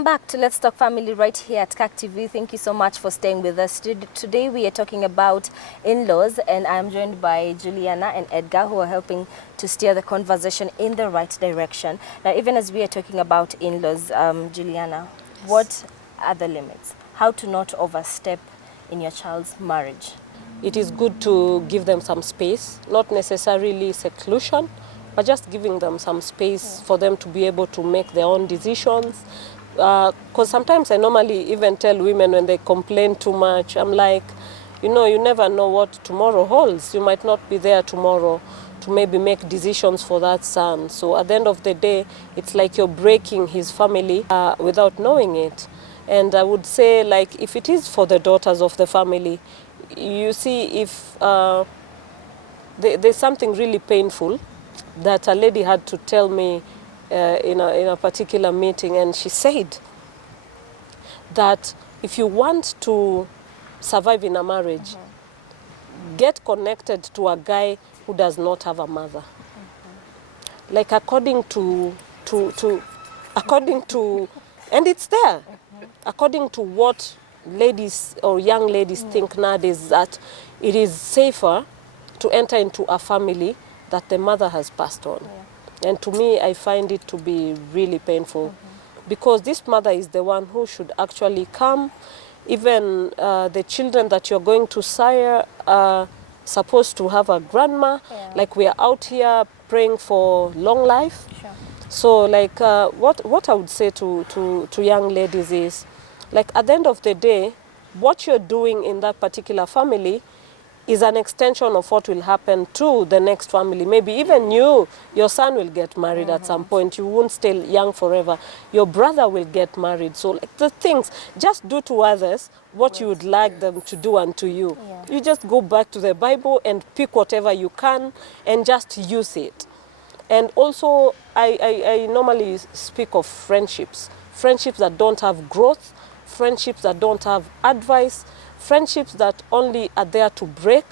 Welcome back to Let's Talk Family right here at CAC TV. Thank you so much for staying with us. Today we are talking about in-laws, and I'm joined by Juliana and Edgar, who are helping to steer the conversation in the right direction. Now, even as we are talking about in-laws, Juliana, what are the limits? How to not overstep in your child's marriage? It is good to give them some space, not necessarily seclusion, but just giving them some space for them to be able to make their own decisions. Because sometimes I normally even tell women when they complain too much, I'm like, you never know what tomorrow holds. You might not be there tomorrow to maybe make decisions for that son. So at the end of the day, it's like you're breaking his family without knowing it. And I would say, like, if it is for the daughters of the family, you see, if there's something really painful that a lady had to tell me in a particular meeting, and she said that if you want to survive in a marriage, get connected to a guy who does not have a mother. Like according to, and it's there, according to what ladies or young ladies think nowadays, that it is safer to enter into a family that the mother has passed on. And to me, I find it to be really painful because this mother is the one who should actually come. Even the children that you're going to sire are supposed to have a grandma. Like we are out here praying for long life. Sure. So like what I would say to young ladies is, like at the end of the day, what you're doing in that particular family is an extension of what will happen to the next family. Maybe even your son will get married at some point. You won't stay young forever. Your brother will get married. So like the things, just do to others what you would like them to do unto you. Yeah. You just go back to the Bible and pick whatever you can and just use it. And also, I normally speak of friendships. Friendships that don't have growth, friendships that don't have advice, friendships that only are there to break.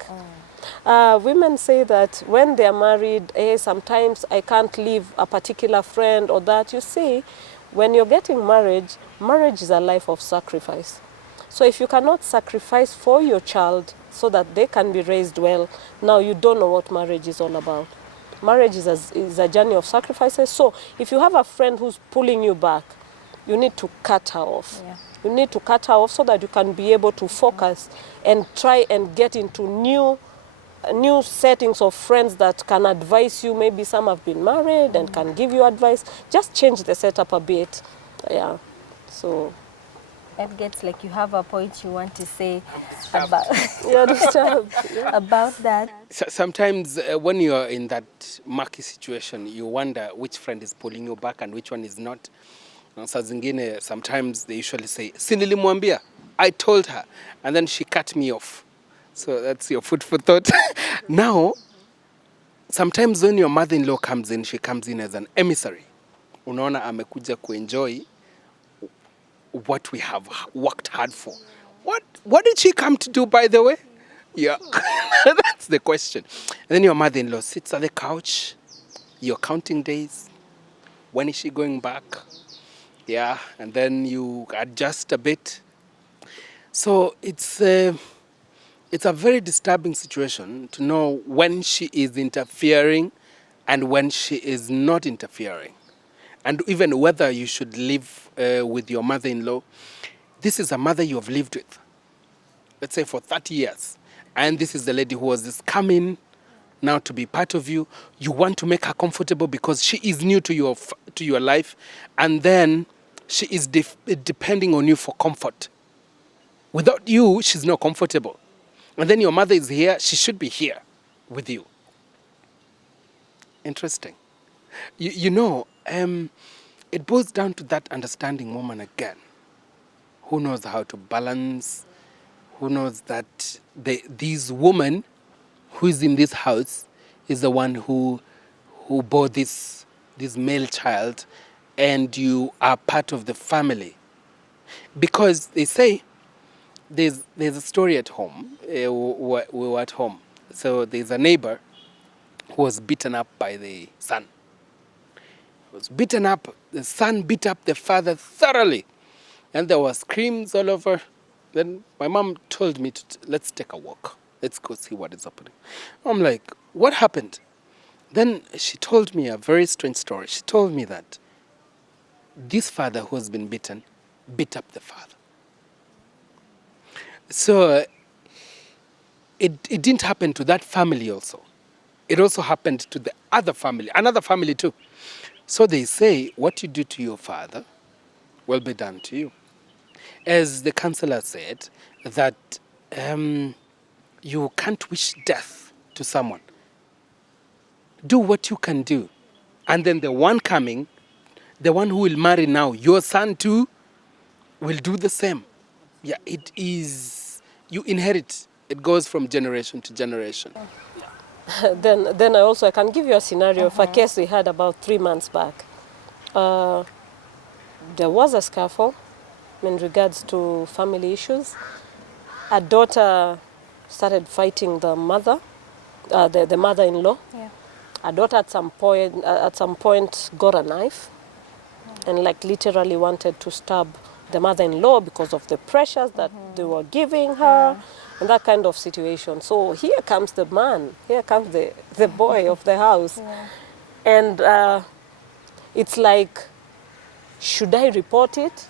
Women say that when they are married, sometimes I can't leave a particular friend or that. You see, when you're getting married, marriage is a life of sacrifice. So if you cannot sacrifice for your child so that they can be raised well, now you don't know what marriage is all about. Marriage is a journey of sacrifices. So if you have a friend who's pulling you back, you need to cut her off. Yeah. You need to cut her off so that you can be able to focus and try and get into new settings of friends that can advise you. Maybe some have been married and can give you advice. Just change the setup a bit. Yeah. So It gets like you have a point you want to say about, about that. Sometimes when you're in that murky situation, you wonder which friend is pulling you back and which one is not. Saa zingine, sometimes they usually say, si nilimwambia, I told her, and then she cut me off. So that's your food for thought. Now, sometimes when your mother-in-law comes in, she comes in as an emissary. Unaona amekuja kuenjoy what we have worked hard for. What did she come to do, by the way? Yeah, that's the question. And then your mother-in-law sits at the couch, you're counting days. When is she going back? Yeah, and then you adjust a bit. So it's a very disturbing situation to know when she is interfering and when she is not interfering. And even whether you should live with your mother-in-law. This is a mother you have lived with, let's say for 30 years. And this is the lady who has just come in now to be part of you. You want to make her comfortable because she is new to your life. And then she is depending on you for comfort. Without you, she's not comfortable. And then your mother is here, she should be here with you. Interesting. It boils down to that understanding woman again, who knows how to balance, who knows that this woman who is in this house is the one who bore this male child, and you are part of the family. Because they say, there's a story at home, we were at home, so there's a neighbor who was beaten up by the son. He was beaten up, the son beat up the father thoroughly. and there were screams all over. Then my mom told me let's take a walk. Let's go see what is happening. I'm like, what happened? Then she told me a very strange story. She told me that this father who has been beaten beat up the father. So it didn't happen to that family also. It also happened to the other family, another family too. So they say, what you do to your father will be done to you. As the counselor said, that you can't wish death to someone. Do what you can do. And then the one coming, the one who will marry now, your son too, will do the same. Yeah, it is, you inherit. It goes from generation to generation. Then I can give you a scenario of a case we had about 3 months back. There was a scuffle in regards to family issues. A daughter started fighting the mother, the mother-in-law. Yeah. A daughter at some point got a knife and like literally wanted to stab the mother-in-law because of the pressures that they were giving her and that kind of situation. So here comes the man, here comes the boy of the house. And it's like, should I report it?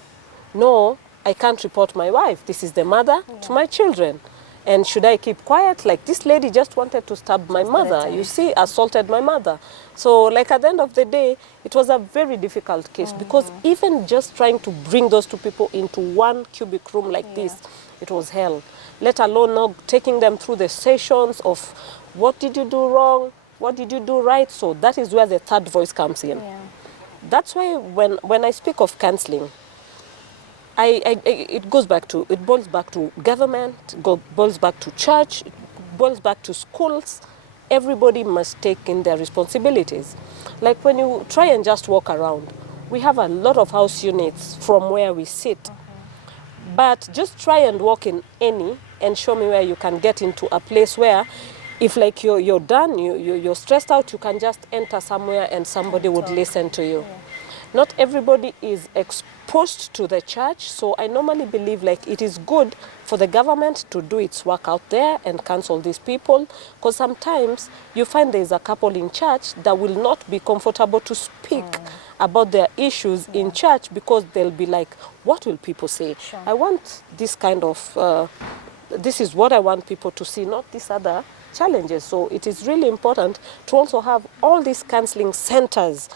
No, I can't report my wife. This is the mother to my children. And should I keep quiet? Like, this lady just wanted to stab my mother. You see, assaulted my mother. So, like, at the end of the day, it was a very difficult case because even just trying to bring those two people into one cubic room like this, it was hell. Let alone now taking them through the sessions of what did you do wrong? What did you do right? So that is where the third voice comes in. Yeah. That's why when I speak of counseling, it boils back to government, boils back to church, it boils back to schools. Everybody must take in their responsibilities. Like when you try and just walk around, we have a lot of house units from where we sit. But just try and walk in any and show me where you can get into a place where if like you're done, you're stressed out, you can just enter somewhere and somebody would listen to you. Not everybody is exposed to the church, so I normally believe like it is good for the government to do its work out there and counsel these people, because sometimes you find there's a couple in church that will not be comfortable to speak about their issues in church because they'll be like, what will people say? Sure. I want this kind of, this is what I want people to see, not these other challenges. So it is really important to also have all these counseling centers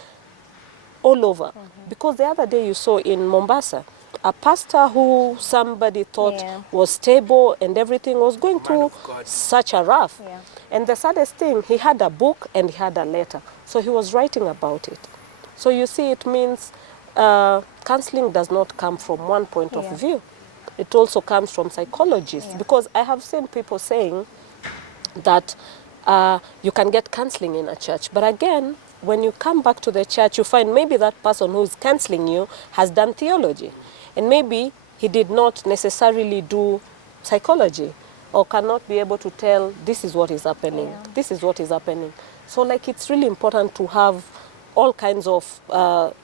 all over. Because the other day you saw in Mombasa, a pastor who somebody thought was stable and everything was going through such a rough. Yeah. And the saddest thing, he had a book and he had a letter. So he was writing about it. So you see, it means counseling does not come from one point of view. It also comes from psychologists. Because I have seen people saying that you can get counseling in a church. But again, when you come back to the church, you find maybe that person who's counseling you has done theology. And maybe he did not necessarily do psychology or cannot be able to tell this is what is happening, this is what is happening. So like it's really important to have all kinds of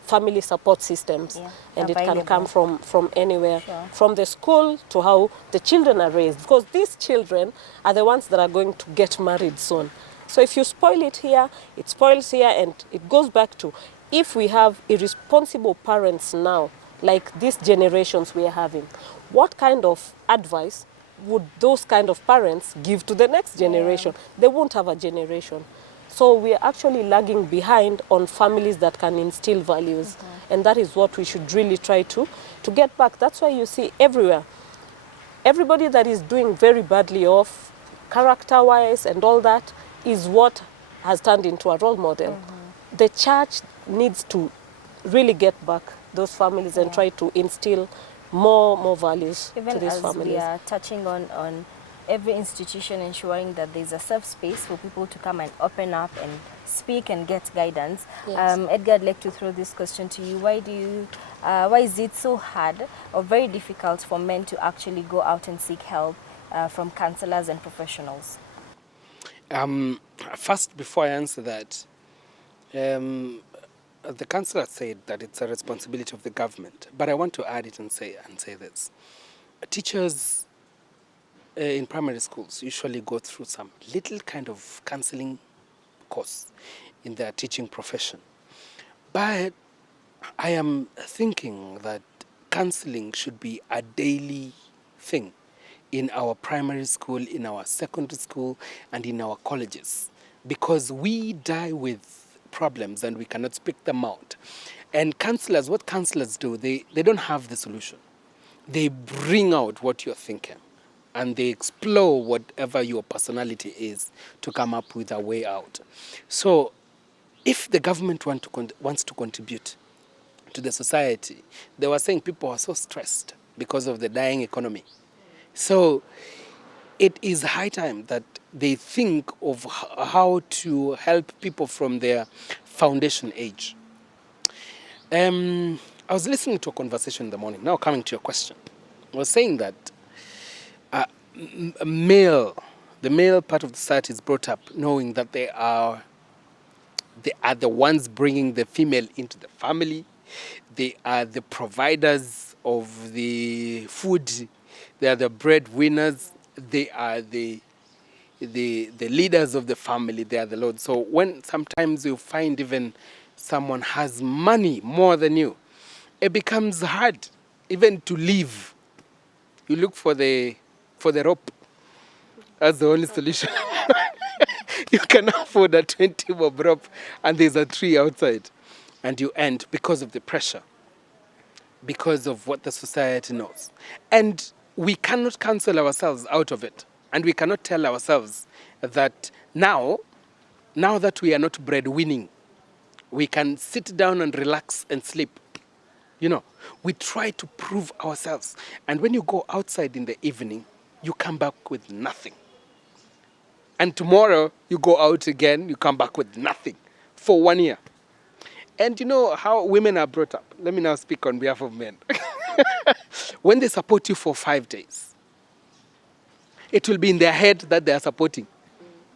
family support systems. And it can come from anywhere, from the school to how the children are raised. Because these children are the ones that are going to get married soon. So if you spoil it here, it spoils here, and it goes back to if we have irresponsible parents now, like these generations we are having, what kind of advice would those kind of parents give to the next generation? They won't have a generation. So we are actually lagging behind on families that can instill values. And that is what we should really try to get back. That's why you see everywhere, everybody that is doing very badly off, character-wise and all that, is what has turned into a role model. The church needs to really get back those families and try to instill more values Even to these as families. we are touching on every institution ensuring that there's a safe space for people to come and open up and speak and get guidance. Edgar, I'd like to throw this question to you. Why is it so hard or very difficult for men to actually go out and seek help from counselors and professionals? First, before I answer that, The councillor said that it's a responsibility of the government, but I want to add it and say this: teachers in primary schools usually go through some little kind of counseling course in their teaching profession, but I am thinking that counseling should be a daily thing in our primary school, in our secondary school, and in our colleges, because we die with problems and we cannot speak them out. And counselors, what counselors do, they don't have the solution. They bring out what you're thinking and they explore whatever your personality is to come up with a way out. So if the government wants to contribute to the society, they were saying people are so stressed because of the dying economy. So it is high time that they think of how to help people from their foundation age. I was listening to a conversation in the morning, now coming to your question. I was saying that the male part of the society is brought up knowing that they are the ones bringing the female into the family. They are the providers of the food. They are the breadwinners. They are the leaders of the family. They are the Lord. So when sometimes you find even someone has money more than you, it becomes hard even to live. You look for the rope. That's the only solution. You can afford a 20 bob rope and there's a tree outside and you end because of the pressure, because of what the society knows. And we cannot cancel ourselves out of it. And we cannot tell ourselves that now that we are not breadwinning, we can sit down and relax and sleep. You know, we try to prove ourselves. And when you go outside in the evening, you come back with nothing. And tomorrow, you go out again, you come back with nothing for 1 year. And you know how women are brought up. Let me now speak on behalf of men. When they support you for 5 days, it will be in their head that they are supporting.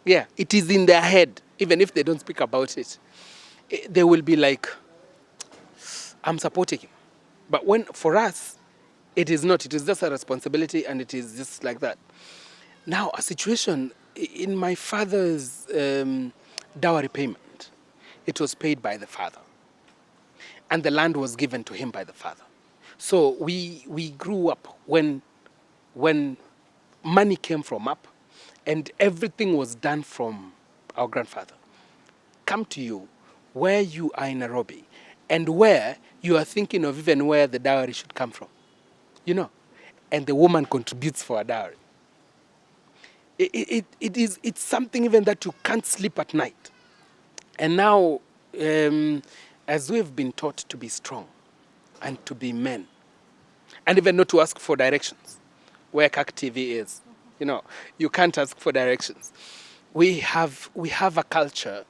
Yeah, it is in their head, even if they don't speak about it. They will be like, I'm supporting him. But when, for us, it is not. It is just a responsibility and it is just like that. Now, a situation in my father's dowry payment, it was paid by the father. And the land was given to him by the father. So we grew up when money came from up and everything was done from our grandfather. Come to you where you are in Nairobi and where you are thinking of even where the dowry should come from. You know, and the woman contributes for a dowry. It's something even that you can't sleep at night. And now, as we've been taught to be strong and to be men, and even not to ask for directions, where CAC TV is, you know, you can't ask for directions. We have a culture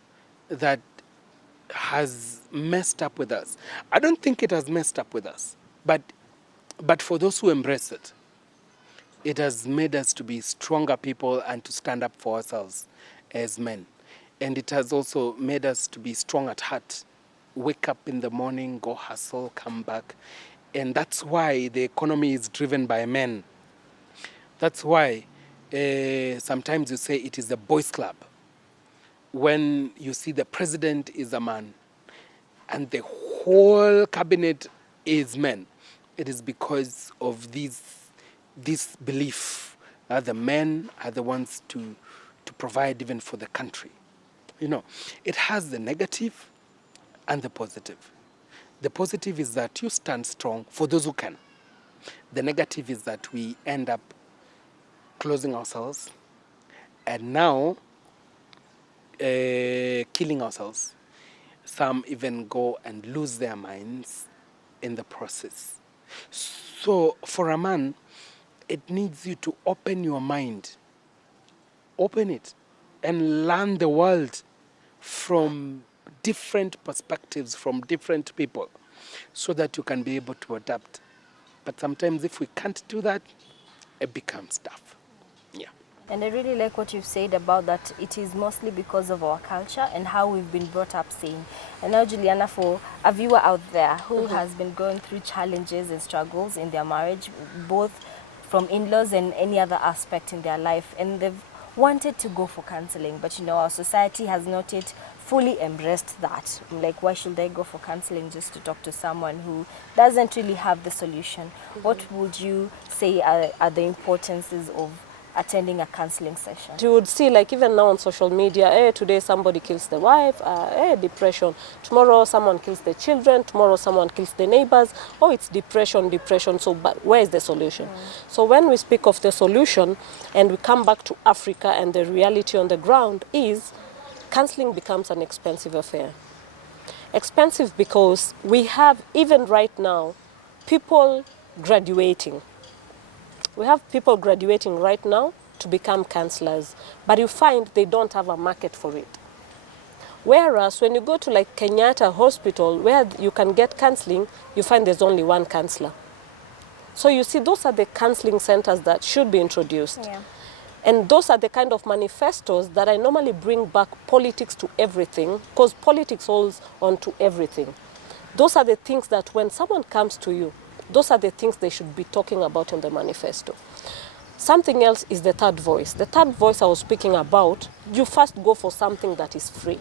that has messed up with us. I don't think it has messed up with us, but for those who embrace it, it has made us to be stronger people and to stand up for ourselves as men. And it has also made us to be strong at heart. Wake up in the morning, go hustle, come back. And that's why the economy is driven by men. That's why sometimes you say it is the boys' club. When you see the president is a man and the whole cabinet is men, it is because of this belief that the men are the ones to provide even for the country. You know, it has the negative and the positive. The positive is that you stand strong for those who can. The negative is that we end up closing ourselves and now killing ourselves. Some even go and lose their minds in the process. So for a man, it needs you to open your mind. Open it and learn the world from different perspectives, from different people, so that you can be able to adapt. But sometimes if we can't do that, it becomes tough. Yeah. And I really like what you've said about that it is mostly because of our culture and how we've been brought up saying. And now, Juliana, for a viewer out there who has been going through challenges and struggles in their marriage, both from in-laws and any other aspect in their life, and they've wanted to go for counseling, but you know, our society has not yet fully embraced that. Like, why should they go for counseling just to talk to someone who doesn't really have the solution? What would you say are the importances of attending a counseling session? You would see, like, even now on social media, today somebody kills the wife, depression. Tomorrow someone kills the children, tomorrow someone kills the neighbors. Oh, it's depression, depression. So, but where is the solution? So when we speak of the solution and we come back to Africa, and the reality on the ground is counseling becomes an expensive affair. Expensive because we have, even right now, people graduating. We have people graduating right now to become counselors, but you find they don't have a market for it. Whereas when you go to like Kenyatta Hospital, where you can get counseling, you find there's only one counselor. So you see, those are the counseling centers that should be introduced. Yeah. And those are the kind of manifestos that I normally bring back politics to everything, because politics holds on to everything. Those are the things that when someone comes to you, those are the things they should be talking about in the manifesto. Something else is the third voice. The third voice I was speaking about, you first go for something that is free.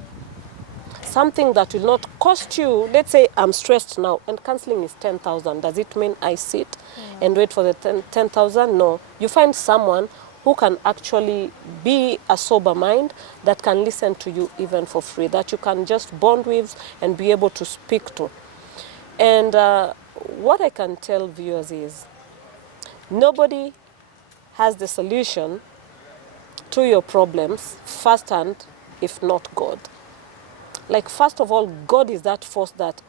Something that will not cost you. Let's say I'm stressed now and counseling is 10,000. Does it mean I sit and wait for the 10,000? No. You find someone who can actually be a sober mind, that can listen to you even for free, that you can just bond with and be able to speak to. And what I can tell viewers is, nobody has the solution to your problems firsthand if not God. Like, first of all, God is that force that,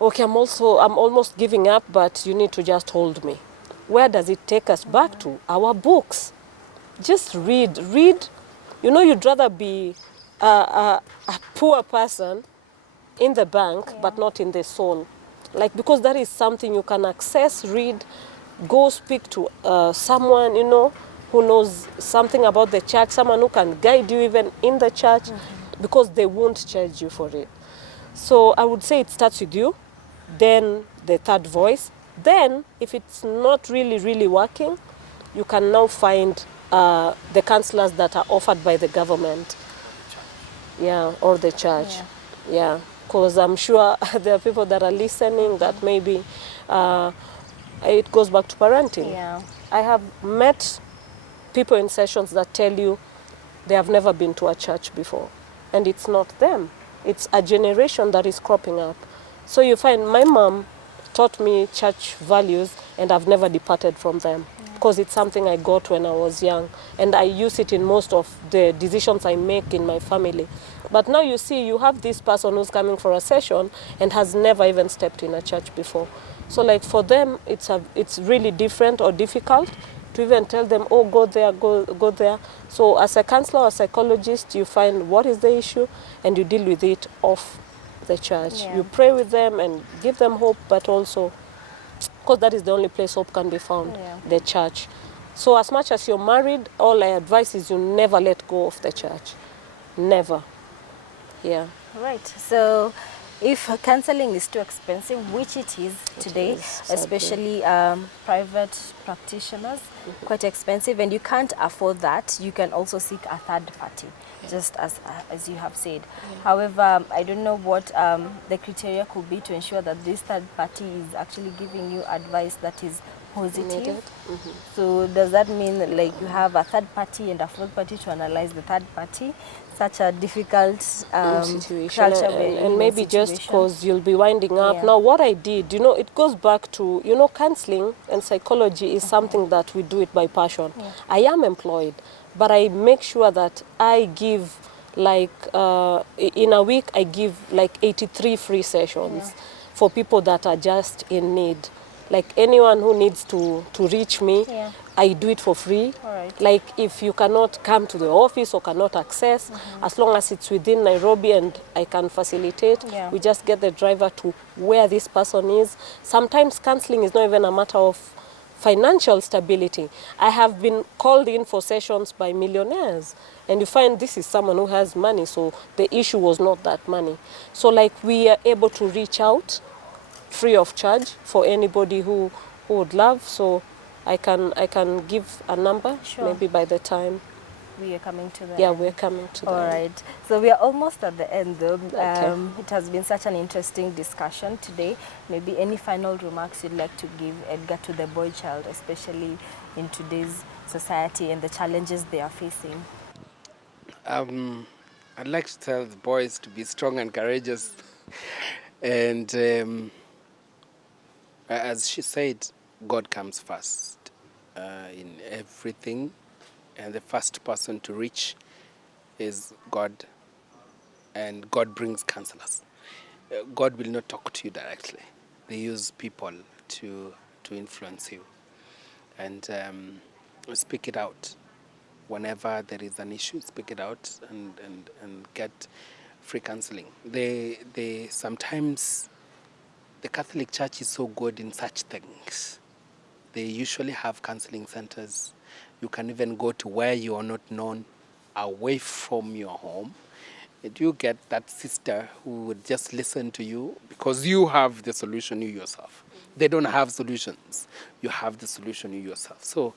okay, I'm almost giving up, but you need to just hold me. Where does it take us back to? Our books. Just read. You know, you'd rather be a poor person in the bank, but not in the soul. Like, because that is something you can access, read, go speak to someone, you know, who knows something about the church, someone who can guide you even in the church, because they won't charge you for it. So I would say it starts with you, then the third voice. Then, if it's not really working, you can now find the counselors that are offered by the government. Yeah, or the church. Yeah. Because I'm sure there are people that are listening that maybe it goes back to parenting. Yeah. I have met people in sessions that tell you they have never been to a church before. And it's not them. It's a generation that is cropping up. So you find my mom taught me church values, and I've never departed from them, because it's something I got when I was young, and I use it in most of the decisions I make in my family. But now you see, you have this person who's coming for a session and has never even stepped in a church before. So like, for them, it's really different or difficult to even tell them, oh, go there, go there. So as a counselor or psychologist, you find what is the issue and you deal with it off the church. Yeah. You pray with them and give them hope, but also, because that is the only place hope can be found, the church. So as much as you're married, all I advise is you never let go of the church. Never. Yeah. Right. So if counseling is too expensive, which it is today, especially private practitioners, quite expensive, and you can't afford that, you can also seek a third party, just as you have said. However, I don't know what the criteria could be to ensure that this third party is actually giving you advice that is positive. So does that mean like you have a third party and a fourth party to analyze the third party? Such a difficult situation, and maybe situation. Just because you'll be winding up. Now what I did, you know, it goes back to, you know, counseling and psychology is something that we do it by passion. I am employed, but I make sure that I give like in a week I give like 83 free sessions for people that are just in need. Like anyone who needs to reach me, I do it for free. Like if you cannot come to the office or cannot access, as long as it's within Nairobi and I can facilitate, we just get the driver to where this person is. Sometimes counseling is not even a matter of financial stability. I have been called in for sessions by millionaires, and you find this is someone who has money, so the issue was not that money. So like we are able to reach out free of charge for anybody who would love. So I can give a number, Sure. maybe by the time. We are coming to the Yeah, end. we're coming to All that. right. So we are almost at the end, though. Okay. It has been such an interesting discussion today. Maybe any final remarks you'd like to give, Edgar, to the boy child, especially in today's society and the challenges they are facing? I'd like to tell the boys to be strong and courageous. And as she said, God comes first in everything. And the first person to reach is God. And God brings counselors. God will not talk to you directly. They use people to influence you. And speak it out. Whenever there is an issue, speak it out and get free counseling. They sometimes, the Catholic Church is so good in such things. They usually have counseling centers. You can even go to where you are not known, away from your home. And you get that sister who would just listen to you because you have the solution you yourself. They don't have solutions. You have the solution you yourself. So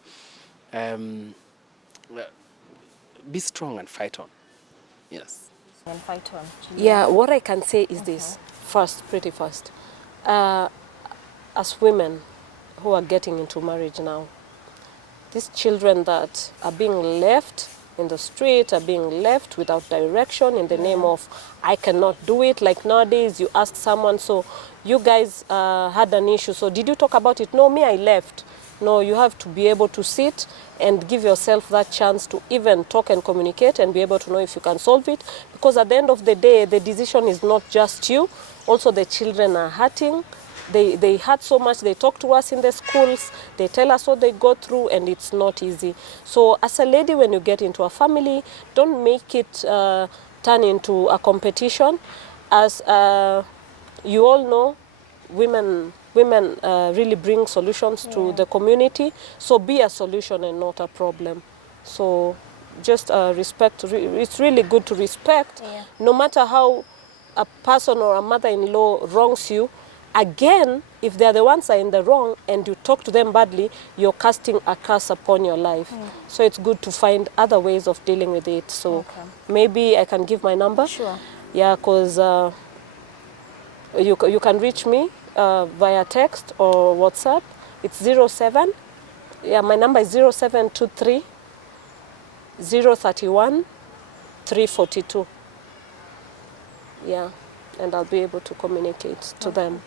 be strong and fight on. Yes. And fight on. Yeah, what I can say is this, pretty fast. As women who are getting into marriage now, these children that are being left in the street, are being left without direction in the name of, I cannot do it. Like nowadays, you ask someone, so you guys had an issue, so did you talk about it? No, me, I left. No, you have to be able to sit and give yourself that chance to even talk and communicate and be able to know if you can solve it. Because at the end of the day, the decision is not just you. Also, the children are hurting. They hurt so much. They talk to us in the schools. They tell us what they go through, and it's not easy. So as a lady, when you get into a family, don't make it turn into a competition. As you all know, women really bring solutions to the community. So be a solution and not a problem. So just respect. It's really good to respect, no matter how a person or a mother-in-law wrongs you. Again, if they're the ones that are in the wrong and you talk to them badly, you're casting a curse upon your life. So it's good to find other ways of dealing with it. So maybe I can give my number. Sure. Yeah, because you can reach me via text or WhatsApp. It's 07. Yeah, my number is 0723 031 342. Yeah, and I'll be able to communicate to them.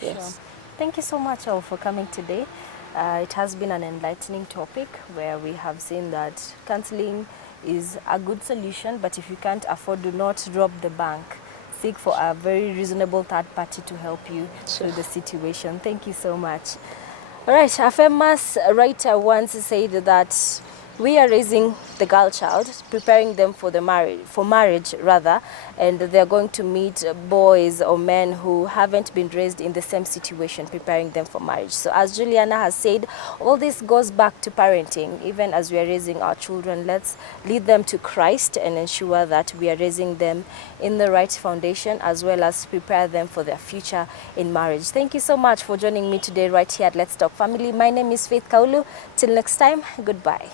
Yes. Sure. Thank you so much all for coming today. It has been an enlightening topic where we have seen that counseling is a good solution, but if you can't afford, do not rob the bank. Seek for a very reasonable third party to help you through the situation. Thank you so much. All right, a famous writer once said that we are raising the girl child, preparing them for marriage, and they're going to meet boys or men who haven't been raised in the same situation, preparing them for marriage. So as Juliana has said, all this goes back to parenting. Even as we are raising our children, let's lead them to Christ and ensure that we are raising them in the right foundation, as well as prepare them for their future in marriage. Thank you so much for joining me today right here at Let's Talk Family. My name is Faith Kaulu. Till next time, goodbye.